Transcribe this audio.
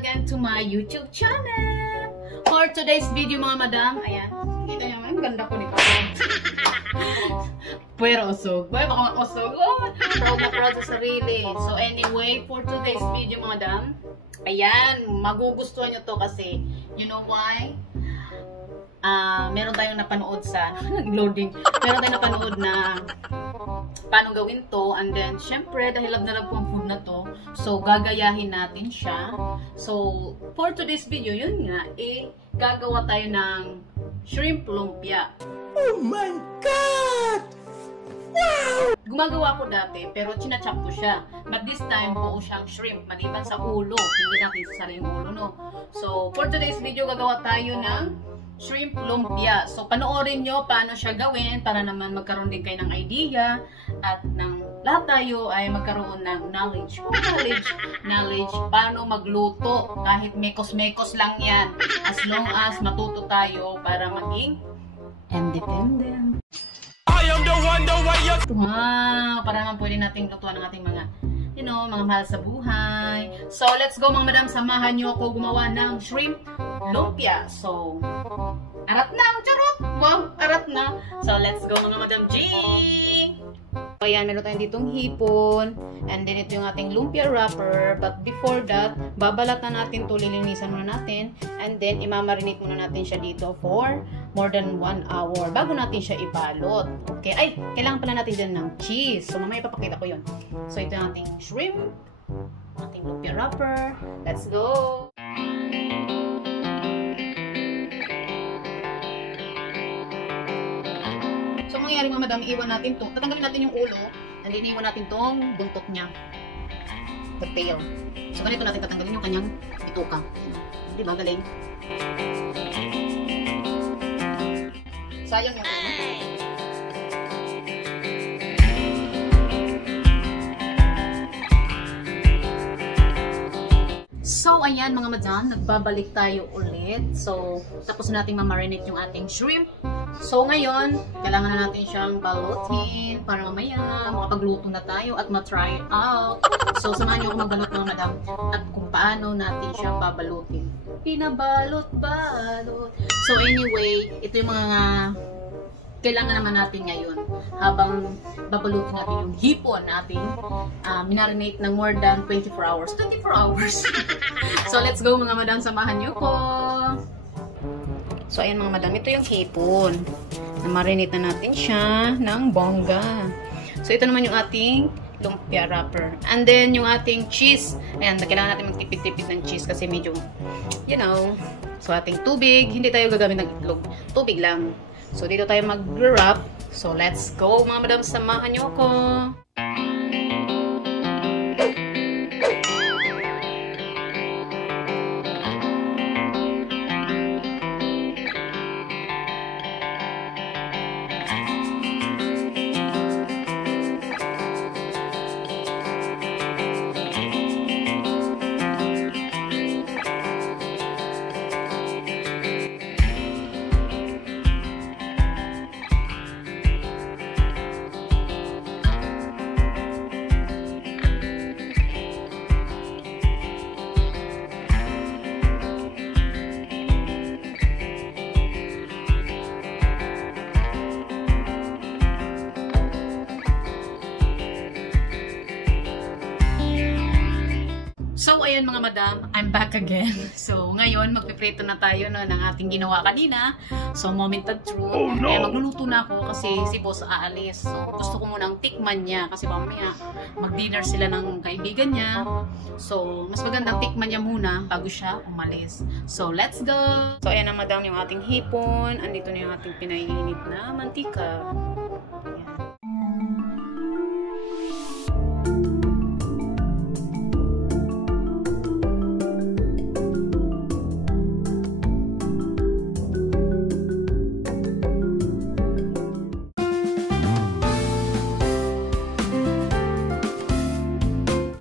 again to my YouTube channel. For today's video mga madam, ayan, kita nyo, ang ganda ko nito. Pero usog, baka usog, proud na proud sa sarili. So anyway, for today's video mga madam, ayan, magugustuhan nyo to kasi, you know why? Meron tayong napanood sa loading. Meron tayong napanood na paano gawin to, and then syempre dahil love na love ko ang food na to, so gagayahin natin siya. So for today's video, yun nga, gagawa tayo ng shrimp lumpia. Oh my God! Wow! Gumagawa ko dati, pero chinachop ko siya. But this time, buo siyang shrimp, maliban sa ulo. Hindi natin sasali yung ulo, no? So for today's video, gagawa tayo ng shrimp lumpia. So, panoorin nyo paano siya gawin para naman magkaroon din kayo ng idea at ng lahat tayo ay magkaroon ng knowledge. Knowledge paano magluto. Kahit mekos-mekos lang yan. As long as matuto tayo para maging independent. I am the one, Para naman pwede nating lutuan ng ating mga mga mahal sa buhay. So, let's go mga madam. Samahan nyo ako gumawa ng shrimp lumpia. So, arat na! Charot! Wow! Arat na! So, let's go mga madam G! So, ayan, meron tayong ditong hipon. And then, ito yung ating lumpia wrapper. But before that, babalat na natin ito. Lilinisan muna natin. And then, imamarinate muna natin siya dito for more than 1 hour bago natin siya ibalot. Okay? Ay, kailangan pala natin din ng cheese. So, mamaya ipapakita ko yun. So, ito yung ating shrimp. Ating lumpia wrapper. Let's go! So, mangyayari mga madam, iwan natin to. Tatanggalin natin yung ulo. And then, iwan natin tong buntot niya. The tail. So, ganito natin tatanggalin yung kanyang bituka. Diba? Galing. Sayang yung ulo. So, ayan mga madam, nagbabalik tayo ulit. So, tapos nating mamarinate yung ating shrimp. So, ngayon, kailangan na natin siyang balutin para mamaya makapagluto na tayo at ma-try out. So, samahan niyo ako magbalot mga madam at kung paano natin siya babalutin. Pinabalot-balot. So, anyway, ito yung mga kailangan naman natin ngayon habang babalutin natin yung hipon natin. Minarinate ng more than 24 hours. 24 hours! So, let's go mga madam. Samahan niyo ko. So, ayan mga madam. Ito yung hipon. Na-marinate na natin siya ng bongga. So, ito naman yung ating lumpia wrapper. And then, yung ating cheese. Ayan, kailangan natin magtipid-tipid ng cheese kasi medyo, So, ating tubig. Hindi tayo gagamit ng itlog. Tubig lang. So, dito tayo mag-wrap. So, let's go mga madam. Samahan niyo ako. So, ayan mga madam, I'm back again. So, ngayon, magpiprito na tayo ng ating ginawa kanina. So, moment of truth. Oh, no. Kaya magluluto na ako kasi si boss aalis. So, gusto ko munang tikman niya kasi mamaya mag-dinner sila ng kaibigan niya. So, mas magandang tikman niya muna bago siya umalis. So, let's go! So, ayan na madam yung ating hipon. Andito na yung ating pinainit na mantika.